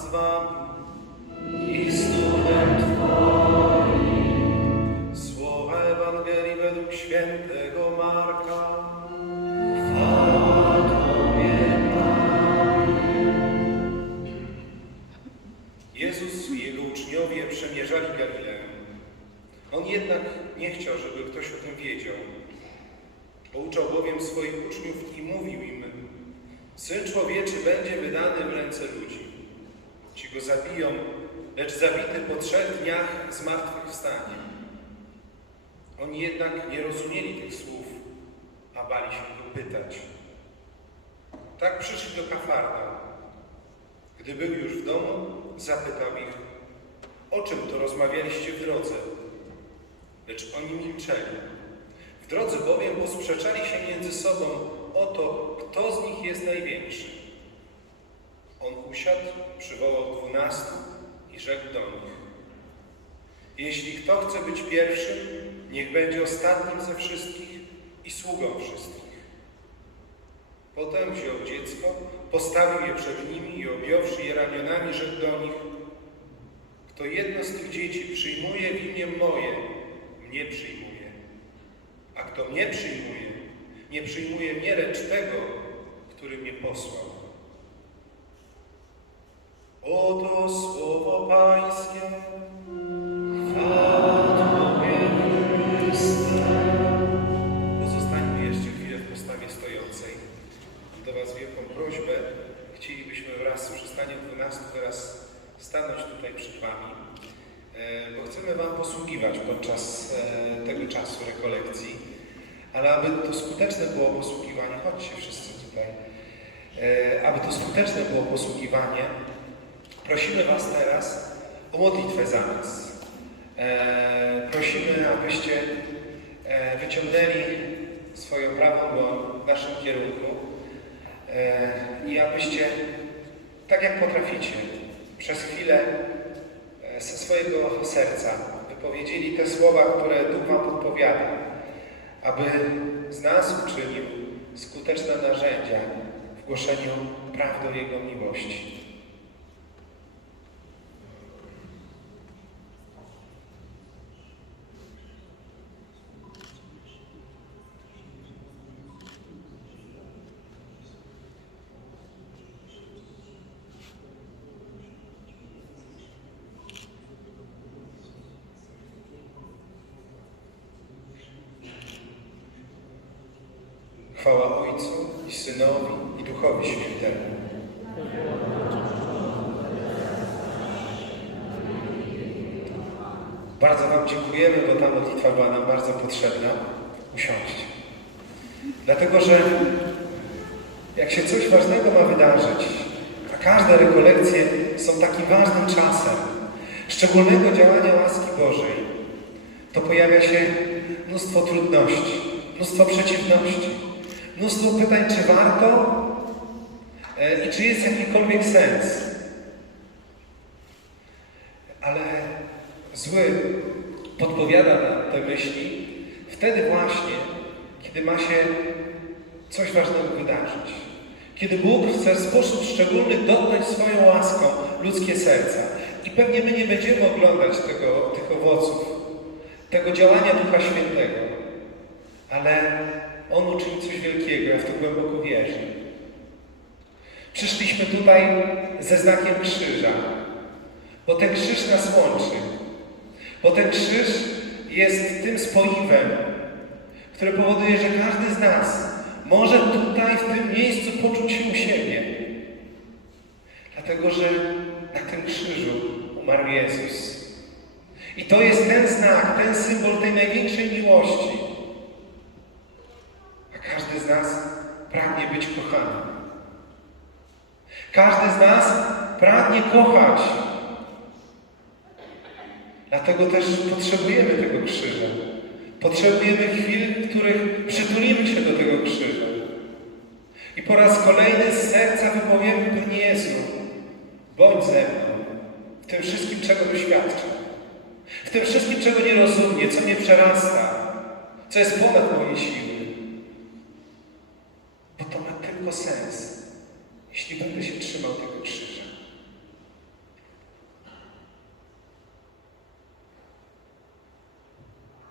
z wami. i z duchem Twoim. Słowa Ewangelii według świętego Marka. Chwała Tobie, Jezus i Jego uczniowie przemierzali Galileę. On jednak nie chciał, żeby ktoś o tym wiedział. Pouczał bowiem swoich uczniów i mówił im, Syn Człowieczy będzie wydany w ręce ludzi. Go zabiją, lecz zabity po trzech dniach zmartwychwstanie. Oni jednak nie rozumieli tych słów, a bali się go pytać. Tak przyszli do Kafarna. Gdy był już w domu, zapytał ich, o czym to rozmawialiście w drodze? Lecz oni milczeli. W drodze bowiem posprzeczali się między sobą o to, kto z nich jest największy. On usiadł, przywołał dwunastu i rzekł do nich. Jeśli kto chce być pierwszym, niech będzie ostatnim ze wszystkich i sługą wszystkich. Potem wziął dziecko, postawił je przed nimi i objąwszy je ramionami, rzekł do nich, kto jedno z tych dzieci przyjmuje w imię moje, mnie przyjmuje. A kto mnie przyjmuje, nie przyjmuje mnie, lecz tego, który mnie posłał. Ale aby to skuteczne było posługiwanie, chodźcie wszyscy tutaj, E, aby to skuteczne było posługiwanie, prosimy Was teraz o modlitwę za nas. E, prosimy, abyście e, wyciągnęli swoją prawą w naszym kierunku e, i abyście, tak jak potraficie, przez chwilę e, ze swojego serca wypowiedzieli te słowa, które Duch Wam podpowiada, aby z nas uczynił skuteczne narzędzia w głoszeniu prawdy Jego miłości. Chwała Ojcu i Synowi i Duchowi Świętemu. Bardzo Wam dziękujemy, bo ta modlitwa była nam bardzo potrzebna. Usiądźcie. Dlatego, że jak się coś ważnego ma wydarzyć, a każde rekolekcje są takim ważnym czasem szczególnego działania łaski Bożej, to pojawia się mnóstwo trudności, mnóstwo przeciwności, mnóstwo pytań, czy warto e, i czy jest jakikolwiek sens. Ale zły podpowiada nam te myśli wtedy właśnie, kiedy ma się coś ważnego wydarzyć. Kiedy Bóg chce w sposób szczególny dotknąć swoją łaską ludzkie serca. I pewnie my nie będziemy oglądać tego, tych owoców, tego działania Ducha Świętego. Ale On uczyni coś wielkiego, ja w to głęboko wierzę. Przyszliśmy tutaj ze znakiem krzyża, bo ten krzyż nas łączy. Bo ten krzyż jest tym spoiwem, które powoduje, że każdy z nas może tutaj, w tym miejscu poczuć się u siebie. Dlatego, że na tym krzyżu umarł Jezus. I to jest ten znak, ten symbol tej największej miłości. A każdy z nas pragnie być. Każdy z nas pragnie kochać. Dlatego też potrzebujemy tego krzyża. Potrzebujemy chwil, w których przytulimy się do tego krzyża. I po raz kolejny z serca wypowiemy, Panie Jezu, bądź ze mną w tym wszystkim, czego doświadczam. W tym wszystkim, czego nie rozumiem, co mnie przerasta, co jest ponad moje siły sens, jeśli będę się trzymał tego krzyża.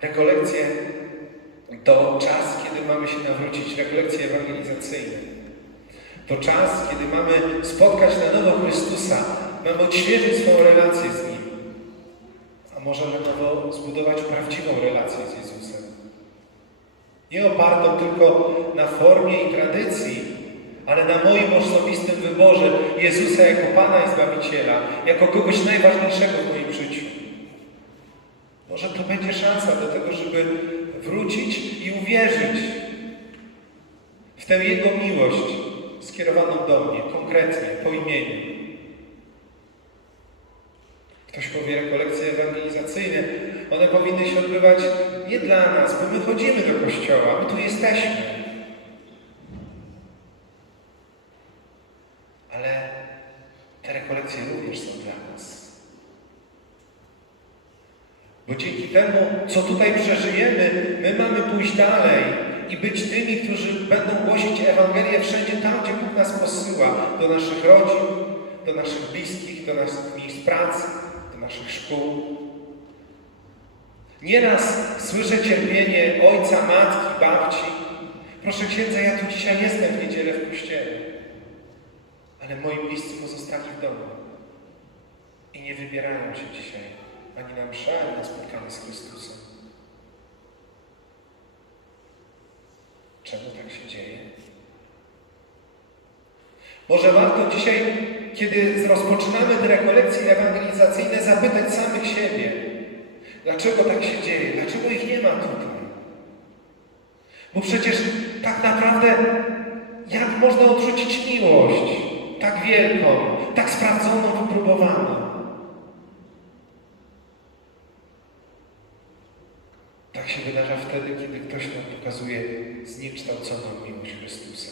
Rekolekcje to czas, kiedy mamy się nawrócić, rekolekcje ewangelizacyjne. To czas, kiedy mamy spotkać na nowo Chrystusa, mamy odświeżyć swoją relację z Nim, a może na nowo zbudować prawdziwą relację z Jezusem. Nie opartą tylko na formie i tradycji, ale na moim osobistym wyborze Jezusa jako Pana i Zbawiciela, jako kogoś najważniejszego w moim życiu. Może to będzie szansa do tego, żeby wrócić i uwierzyć w tę Jego miłość skierowaną do mnie, konkretnie, po imieniu. Ktoś powie, rekolekcje ewangelizacyjne, one powinny się odbywać nie dla nas, bo my chodzimy do kościoła, my tu jesteśmy. Ale te rekolekcje również są dla nas. Bo dzięki temu, co tutaj przeżyjemy, my mamy pójść dalej i być tymi, którzy będą głosić Ewangelię wszędzie tam, gdzie Bóg nas posyła, do naszych rodzin, do naszych bliskich, do naszych miejsc pracy, do naszych szkół. Nieraz słyszę cierpienie ojca, matki, babci. Proszę księdza, ja tu dzisiaj jestem w niedzielę w kościele, ale moi bliscy pozostali w domu i nie wybierają się dzisiaj ani na mszę, na spotkanie z Chrystusem. Czemu tak się dzieje? Może warto dzisiaj, kiedy rozpoczynamy te rekolekcje ewangelizacyjne, zapytać samych siebie, dlaczego tak się dzieje, dlaczego ich nie ma tutaj? Bo przecież tak naprawdę, jak można odrzucić miłość tak wielką, tak sprawdzoną, wypróbowaną? Tak się wydarza wtedy, kiedy ktoś nam pokazuje zniekształconą miłość Chrystusa,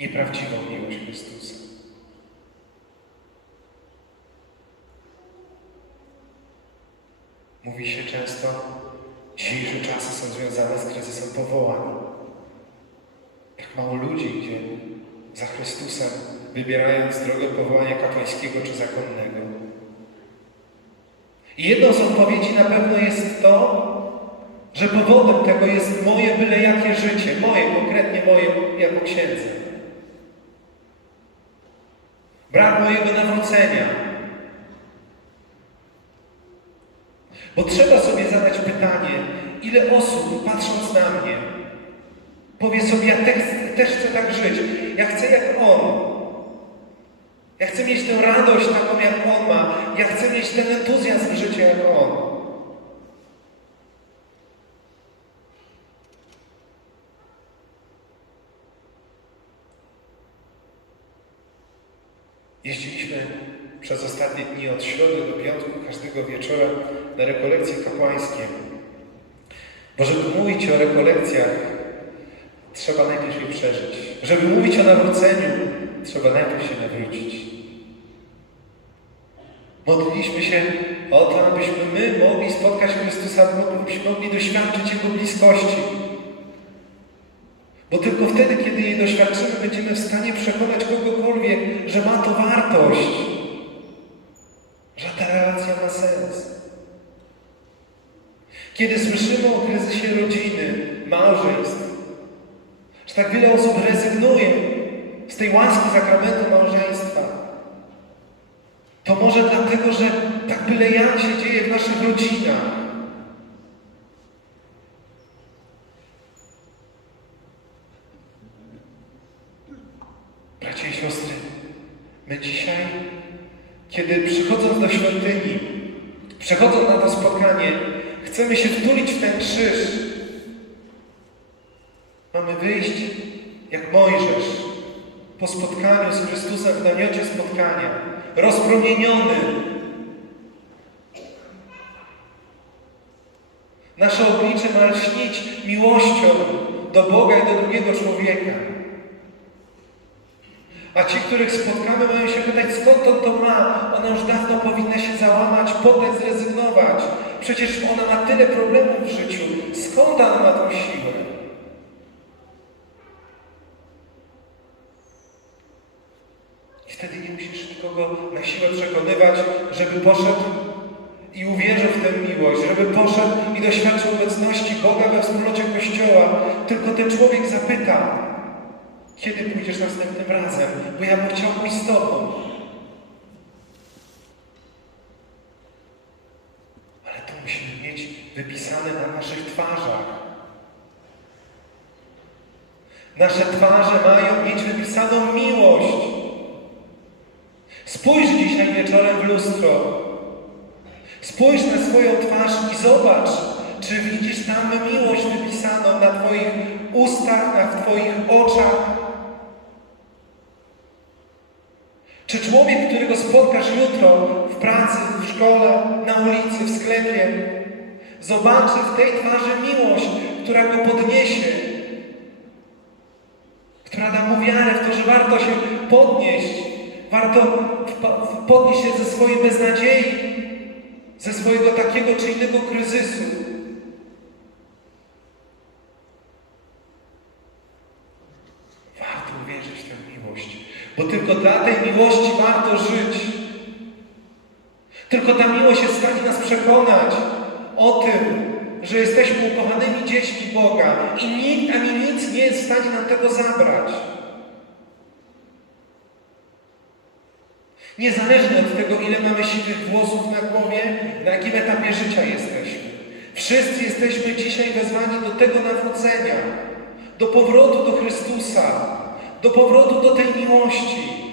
nieprawdziwą miłość Chrystusa. Mówi się często, dzisiejsze czasy są związane z kryzysem powołań. Jak mało ludzi idzie za Chrystusem, wybierając drogę powołania kapłańskiego czy zakonnego. I jedną z odpowiedzi na pewno jest to, że powodem tego jest moje byle jakie życie, moje, konkretnie moje jako księdza. Brak mojego nawrócenia. Bo trzeba sobie zadać pytanie, ile osób patrząc na mnie powie sobie, ja też, też chcę tak żyć, ja chcę jak on. Ja chcę mieć tę radość taką jak on ma, ja chcę mieć ten entuzjazm życia jak on. Jeździliśmy przez dni od środy do piątku każdego wieczora na rekolekcje kapłańskie. Bo żeby mówić o rekolekcjach, trzeba najpierw je przeżyć. Żeby mówić o nawróceniu, trzeba najpierw się nawrócić. Modliliśmy się o to, abyśmy my mogli spotkać Chrystusa, abyśmy mogli doświadczyć Jego bliskości. Bo tylko wtedy, kiedy jej doświadczymy, będziemy w stanie przekonać kogokolwiek, że ma to wartość, że ta relacja ma sens. Kiedy słyszymy o kryzysie rodziny, małżeństw, że tak wiele osób rezygnuje z tej łaski sakramentu małżeństwa, to może dlatego, że tak byle jak się dzieje w naszych rodzinach. Bracia i siostry, my dzisiaj, kiedy przychodząc do świątyni, przechodząc na to spotkanie, chcemy się wtulić w ten krzyż. Wyjść jak Mojżesz po spotkaniu z Chrystusem w namiocie spotkania, rozpromieniony. Nasze oblicze ma lśnić miłością do Boga i do drugiego człowieka. A ci, których spotkamy, mają się pytać, skąd on to ma? Ona już dawno powinna się załamać, poddać, zrezygnować. Przecież ona ma tyle problemów w życiu. Skąd ona ma tą siłę? I wtedy nie musisz nikogo na siłę przekonywać, żeby poszedł i uwierzył w tę miłość, żeby poszedł i doświadczył obecności Boga we wspólnocie Kościoła, tylko ten człowiek zapyta, kiedy pójdziesz następnym razem, bo ja bym chciał pójść z Tobą. Ale to musimy mieć wypisane na naszych twarzach. Nasze twarze mają mieć wypisaną miłość. Spójrz dzisiaj wieczorem w lustro. Spójrz na swoją twarz i zobacz, czy widzisz tam miłość wypisaną na Twoich ustach, na Twoich oczach. Czy człowiek, którego spotkasz jutro w pracy, w szkole, na ulicy, w sklepie, zobaczy w tej twarzy miłość, która go podniesie, która da mu wiarę w to, że warto się podnieść, warto podnieść się ze swojej beznadziei, ze swojego takiego czy innego kryzysu. Warto uwierzyć w tę miłość, bo tylko dla tej miłości warto żyć. Tylko ta miłość jest w stanie nas przekonać o tym, że jesteśmy ukochanymi dziećmi Boga i nikt ani nic nie jest w stanie nam tego zabrać. Niezależnie od tego, ile mamy siwych włosów na głowie, na jakim etapie życia jesteśmy. Wszyscy jesteśmy dzisiaj wezwani do tego nawrócenia, do powrotu do Chrystusa, do powrotu do tej miłości,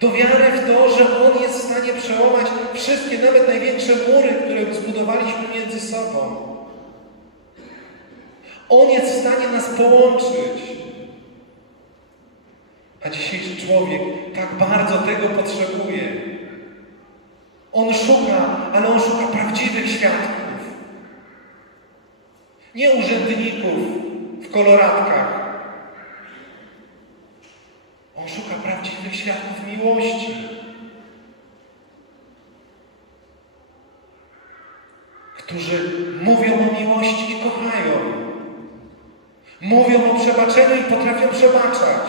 do wiary w to, że On jest w stanie przełamać wszystkie, nawet największe mury, które zbudowaliśmy między sobą. On jest w stanie nas połączyć. A dzisiejszy człowiek tak bardzo tego potrzebuje. On szuka, ale on szuka prawdziwych świadków. Nie urzędników w koloratkach. On szuka prawdziwych świadków miłości. Którzy mówią o miłości i kochają. Mówią o przebaczeniu i potrafią przebaczać.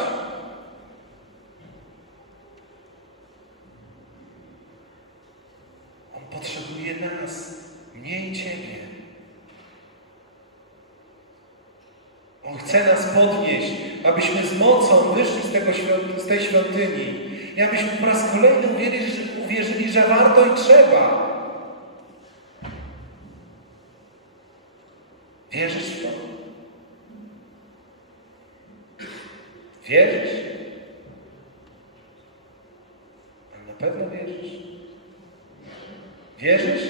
On potrzebuje nas, mnie i Ciebie. On chce nas podnieść, abyśmy z mocą wyszli z, tego świąt- z tej świątyni i abyśmy po raz kolejny uwierzyli, że- uwierzyli, że warto i trzeba. Wierzysz w to? Wierzysz? A na pewno wierzysz? Wierzysz?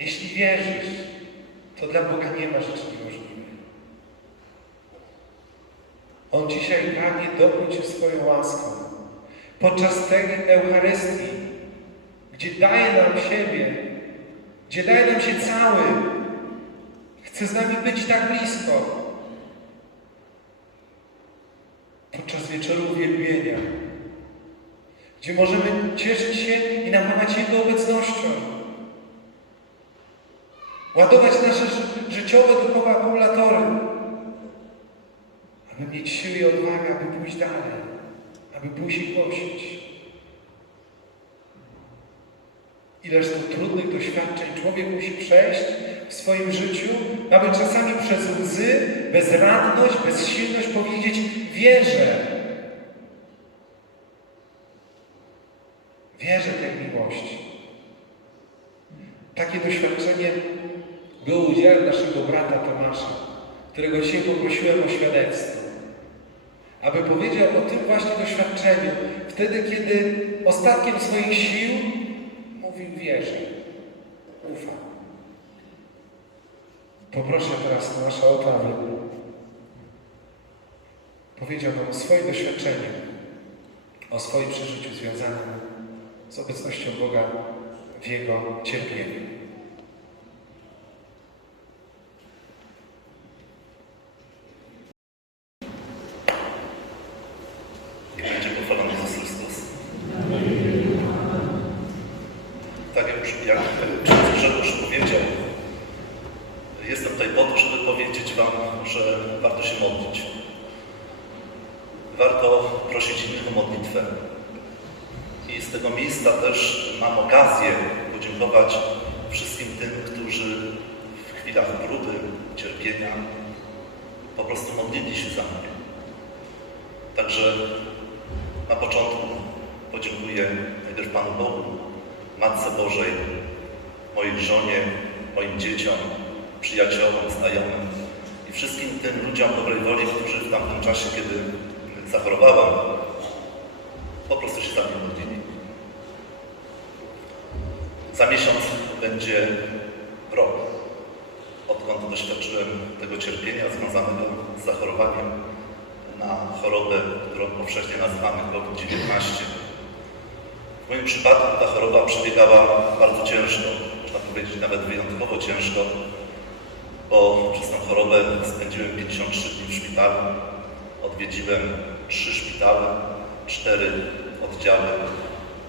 Jeśli wierzysz, to dla Boga nie ma rzeczy niemożliwych. On dzisiaj pragnie dotknąć Cię swoją łaską. Podczas tej Eucharystii, gdzie daje nam siebie, gdzie daje nam się cały, chce z nami być tak blisko. Podczas wieczoru uwielbienia, gdzie możemy cieszyć się i napawać Jego obecnością. Ładować nasze ży- życiowe, duchowe akumulatory, aby mieć siły i odwagę, aby pójść dalej, aby i głosić. Ileż to trudnych doświadczeń człowiek musi przejść w swoim życiu, aby czasami przez łzy, bezradność, bezsilność powiedzieć wierzę. Wierzę tej miłości. Takie doświadczenie było udziałem naszego brata Tomasza, którego dzisiaj poprosiłem o świadectwo. Aby powiedział o tym właśnie doświadczeniu, wtedy, kiedy ostatkiem swoich sił mówił wierzę, ufam. Poproszę teraz Tomasza o to, aby powiedział nam o swoim doświadczeniu, o swoim przeżyciu związanym z obecnością Boga w Jego cierpieniu. Niech będzie pochwalony Jezus Chrystus. Tak jak, już- jak ksiądz Grzegorz powiedział, jestem tutaj po to, żeby powiedzieć Wam, że warto się modlić. Warto prosić innych o modlitwę. I z tego miejsca też mam okazję podziękować wszystkim tym, którzy w chwilach próby, cierpienia po prostu modlili się za mnie. Także na początku podziękuję najpierw Panu Bogu, Matce Bożej, mojej żonie, moim dzieciom, przyjaciołom, znajomym i wszystkim tym ludziom dobrej woli, którzy w tamtym czasie, kiedy zachorowałem, po prostu się za mnie modlili. Za miesiąc będzie rok, odkąd doświadczyłem tego cierpienia związanego z zachorowaniem na chorobę, którą powszechnie nazywamy COVID-19. W moim przypadku ta choroba przebiegała bardzo ciężko, można powiedzieć nawet wyjątkowo ciężko, bo przez tę chorobę spędziłem 53 dni w szpitalu. Odwiedziłem trzy szpitale, cztery oddziały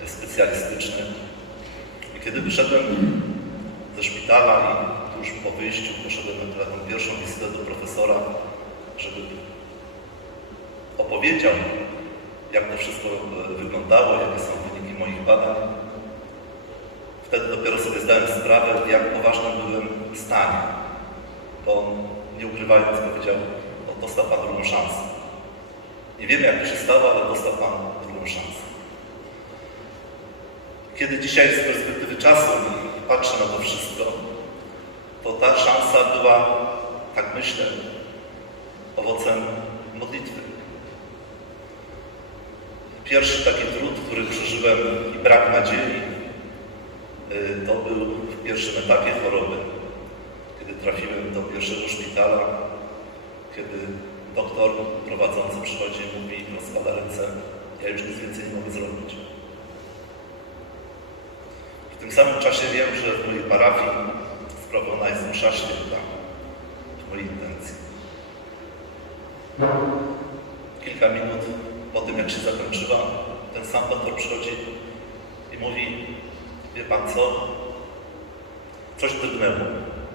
specjalistyczne. Kiedy wyszedłem ze szpitala i tuż po wyjściu poszedłem na taką pierwszą wizytę do profesora, żeby opowiedział, jak to wszystko e, wyglądało, jakie są wyniki moich badań. Wtedy dopiero sobie zdałem sprawę, jak poważnym byłem stanie. Bo on, nie ukrywając, powiedział, o, dostał Pan drugą szansę. Nie wiemy, jak to się stało, ale dostał Pan drugą szansę. Kiedy dzisiaj z perspektywy czasu patrzę na to wszystko, to ta szansa była, tak myślę, owocem modlitwy. Pierwszy taki trud, który przeżyłem i brak nadziei, y, to był w pierwszym etapie choroby. Kiedy trafiłem do pierwszego szpitala, kiedy doktor prowadzący przychodzi i mówi, rozkłada ręce, ja już nic więcej nie mogę zrobić. Tym samym czasie wiem, że w mojej parafii sprawowana jest msza święta w mojej intencji. Kilka minut po tym, jak się zakończyła, ten sam doktor przychodzi i mówi, wie Pan co, coś drgnęło.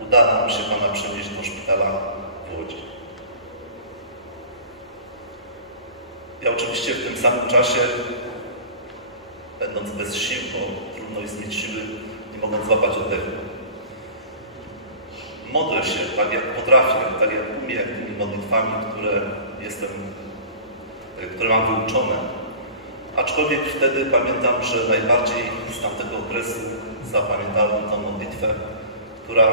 Uda nam się Pana przenieść do szpitala w Łodzi. Ja oczywiście w tym samym czasie, będąc bez sił, bo jest mieć siły, nie mogąc złapać oddechu, modlę się tak jak potrafię, tak jak umiem, tymi modlitwami, które jestem które mam wyuczone. Aczkolwiek wtedy pamiętam, że najbardziej z tamtego okresu zapamiętałem tą modlitwę, która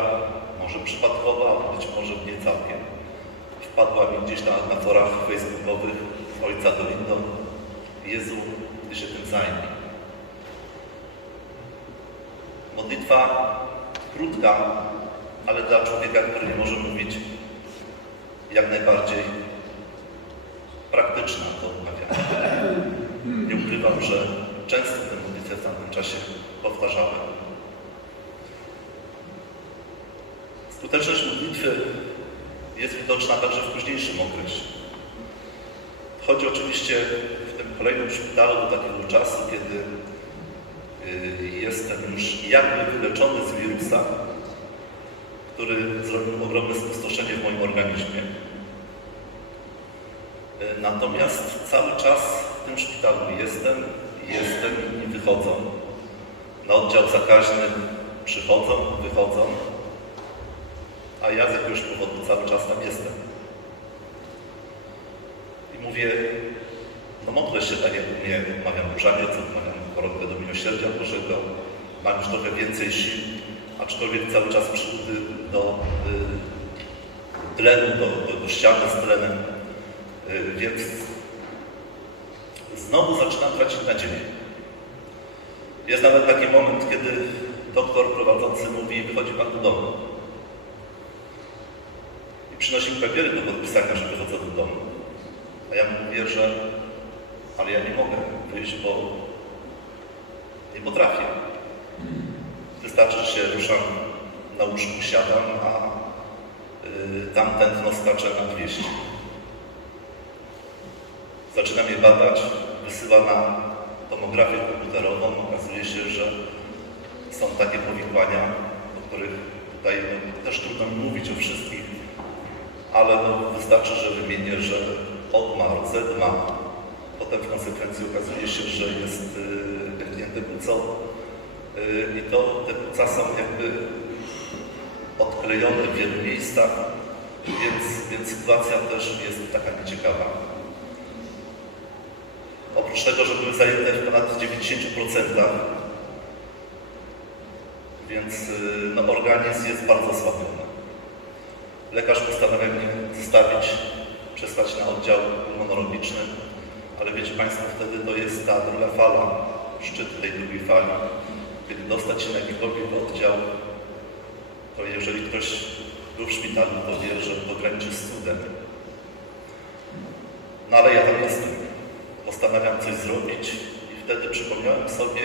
może przypadkowa, być może nie całkiem. Wpadła mi gdzieś na, na forach facebookowych ojca Dolindo. Jezu, Ty się tym zajmij. Modlitwa krótka, ale dla człowieka, który nie może mówić, jak najbardziej praktyczna to odmawiam. Nie ukrywam, że często tę modlitwę w tamtym czasie powtarzałem. Skuteczność modlitwy jest widoczna także w późniejszym okresie. Chodzi oczywiście w tym kolejnym szpitalu do takiego czasu, kiedy jestem już jakby wyleczony z wirusa, który zrobił ogromne spustoszenie w moim organizmie. E, Natomiast cały czas w tym szpitalu jestem, jestem i inni wychodzą. Na oddział zakaźny przychodzą, wychodzą, a ja z jakiegoś powodu cały czas tam jestem. I mówię, no modlę się tak jak umiem, mawiam różaniec, mawiam chorobę do miłosierdzia Bożego, mam już trochę więcej sił, aczkolwiek cały czas przykuty do y, tlenu, do, do, do ściany z tlenem, Y, Więc znowu zaczynam tracić nadzieję. Jest nawet taki moment, kiedy doktor prowadzący mówi, wychodzi Pan do domu. I przynosi mi papiery do podpisania, że wychodzę do domu. A ja mówię, że ale ja nie mogę wyjść, bo nie potrafię. Wystarczy, że się ruszam na łóżku, siadam, a y, tam tętno skacze na 200 zaczynam je badać, wysyła na tomografię komputerową. Okazuje się, że są takie powikłania, o których tutaj no, też trudno mówić o wszystkich, ale no, wystarczy, że wymienię, że ODMA, ZMA, potem w konsekwencji okazuje się, że jest y, zamknięte płuco y, i to te płuca są jakby odklejone w wielu miejscach, więc, więc sytuacja też jest taka nieciekawa. Oprócz tego, że były zajęte w ponad 90%, więc y, no, organizm jest bardzo osłabiony. Lekarz postanawia mnie zostawić, przesłać na oddział pulmonologiczny, ale wiecie Państwo, wtedy to jest ta druga fala, szczyt tej drugiej fali. Kiedy dostać się na jakikolwiek oddział, to jeżeli ktoś był w szpitalu, to wie, że to z cudem. No ale ja tam jestem. Postanawiam coś zrobić i wtedy przypomniałem sobie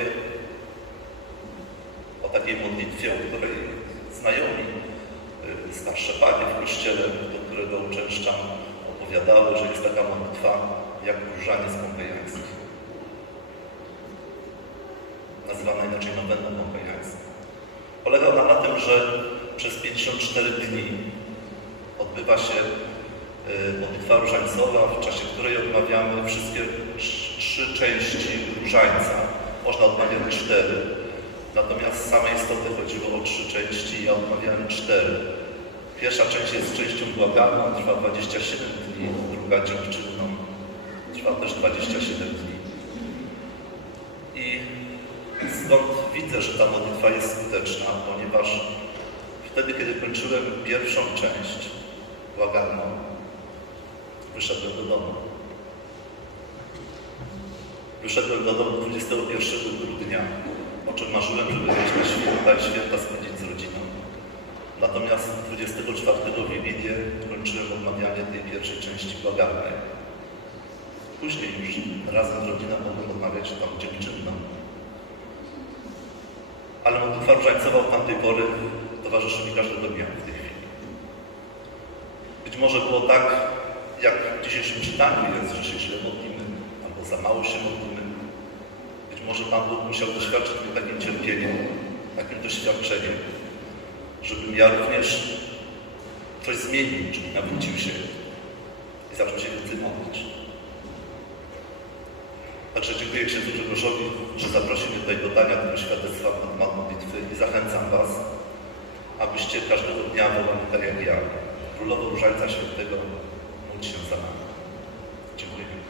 o takiej modlitwie, o której znajomi, y, starsze panie w kościele, do którego uczęszczam, opowiadały, że jest taka modlitwa jak różaniec pompejański. Nazywana inaczej noweną pompejańską. Polega ona na tym, że przez 54 dni odbywa się y, modlitwa różańcowa, w czasie której odmawiamy wszystkie trz- trzy części różańca. Można odmawiać cztery, natomiast samej istoty chodziło o trzy części, ja odmawiałem cztery. Pierwsza część jest częścią błagalną, trwa 27 dni, druga dziękczynną, trwa też 27 dni. I Stąd widzę, że ta modlitwa jest skuteczna, ponieważ wtedy, kiedy kończyłem pierwszą część błagalną, wyszedłem do domu. Wyszedłem do domu 21 grudnia, o czym marzyłem, żeby wejść na święta i święta spędzić z rodziną. Natomiast 24 Wigilię kończyłem odmawianie tej pierwszej części błagalnej. Później już razem z rodziną mogłem odmawiać tam dziękczynną. Ale modlitwa różańcowa od tamtej pory towarzyszy mi każdego dnia w tej chwili. Być może było tak, jak w dzisiejszym czytaniu jest, że się źle modlimy, albo za mało się modlimy. Być może Pan Bóg musiał doświadczyć mnie takim cierpieniem, takim doświadczeniem, żebym ja również coś zmienił, czyli nawrócił się i zaczął się więcej modlić. Także dziękuję księdzu Grzegorzowi, że zaprosił mnie tutaj do dania tego świadectwa na temat modlitwy i zachęcam Was, abyście każdego dnia wołali tak jak ja. Królowo Różańca Świętego, módl się za nami. Dziękuję.